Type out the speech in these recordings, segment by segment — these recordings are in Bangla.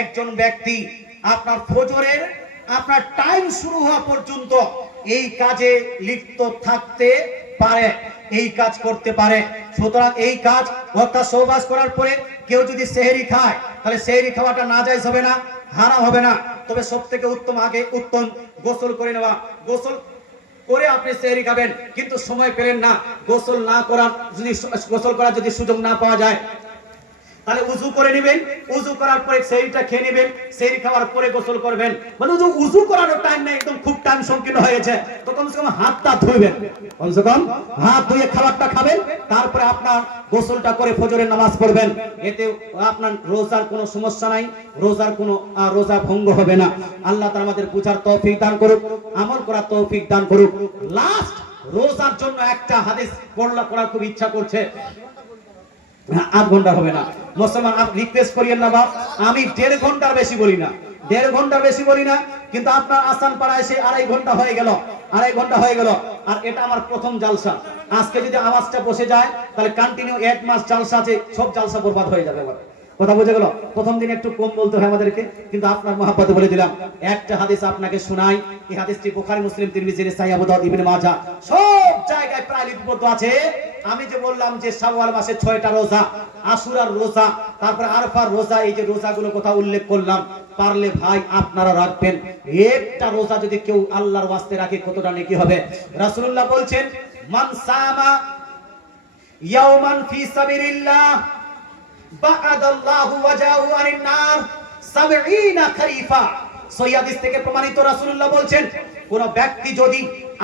একজন ব্যক্তি আপনার ফজরের আপনার টাইম শুরু হওয়া পর্যন্ত এই কাজে লিপ্ত থাকতে পারে, এই কাজ করতে পারে। সুতরাং এই কাজ অর্থাৎ সহবাস করার পরে কেউ যদি সেহরি খায় তাহলে সেহরি খাওয়াটা নাজায়েজ হবে না, হারাম হবে না। তবে সবথেকে উত্তম গোসল করে নেওয়া। গোসল করে আপনি সেহরি খাবেন, কিন্তু সময় পেলেন না, গোসল করার যদি সুযোগ না পাওয়া যায় তাহলে উযু করে নেবেন, উযু করার পরে সেহরিটা খেয়ে নেবেন, সেহরি খাওয়ার পরে গোসল করবেন। মানে উযু করার টাইম নাই, একদম খুব টাইম সংকীর্ণ হয়ে গেছে, তো কমসে কম হাতটা ধুইবেন, কমসে কম হাত ধুয়ে খাবারটা খাবেন, তারপরে আপনার গোসলটা করে ফজরের নামাজ পড়বেন। এতে আপনার রোজার কোনো সমস্যা নাই, রোজা ভঙ্গ হবে না। আল্লাহ তাআলা আমাদের বুঝার তৌফিক দান করুক, আমল করার তৌফিক দান করুক। লাস্ট রোজার জন্য একটা হাদিস পড়ার খুব ইচ্ছা করছে। 8 ঘন্টা হবে না মুসলমান, আপনি রিকোয়েস্ট করিয়েন না বাপ, আমি 1.5 ঘন্টার বেশি বলি না, 1.5 ঘন্টার বেশি বলি না, কিন্তু আপনার আসান পাড়ায় এসে 2.5 ঘন্টা হয়ে গেল, 2.5 ঘন্টা হয়ে গেল। আর এটা আমার প্রথম জালসা। আজকে যদি আওয়াজটা বসে যায় তাহলে কন্টিনিউ 1 মাস জালসা আছে, সব জালসা বরবাদ হয়ে যাবে। আমার কথা বুঝে গেল? প্রথম দিন একটু কম বলতে হয় আমাদেরকে, কিন্তু আপনার মহব্বতে বলে দিলাম। একটা হাদিস আপনাকে শোনাই, এই হাদিসটি বুখারী, মুসলিম, তিরমিজি, নাসাঈ, আবু দাউদ, ইবনে মাজাহ সব জায়গায় প্রায় লিপিবদ্ধ আছে। আমি যে বললাম যে শাওয়াল মাসে 6টা রোজা, আশুরার রোজা, তারপর আরফার রোজা, এই যে রোজাগুলো কথা উল্লেখ করলাম, পারলে ভাই আপনারা রাখবেন। একটা রোজা যদি কেউ আল্লাহর ওয়াস্তে রাখে কতটা নেকি হবে। রাসূলুল্লাহ বলছেন, মান সামা ইয়াওমান ফি সাবিলিল্লাহ বা'আদাল্লাহু ওয়াজাহু আনিন নার 70 খরিফা। সহিহ হাদিস থেকে প্রমাণিত, রাসূলুল্লাহ বলছেন, কোন ব্যক্তি যদি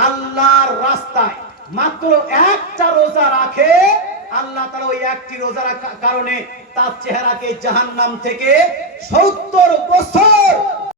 আল্লাহর রাস্তায় মাত্র একটা রোজা রাখে, আল্লাহ তাআলা ওই একটি রোজার কারণে তার চেহারাকে জাহান্নাম থেকে 70 বছর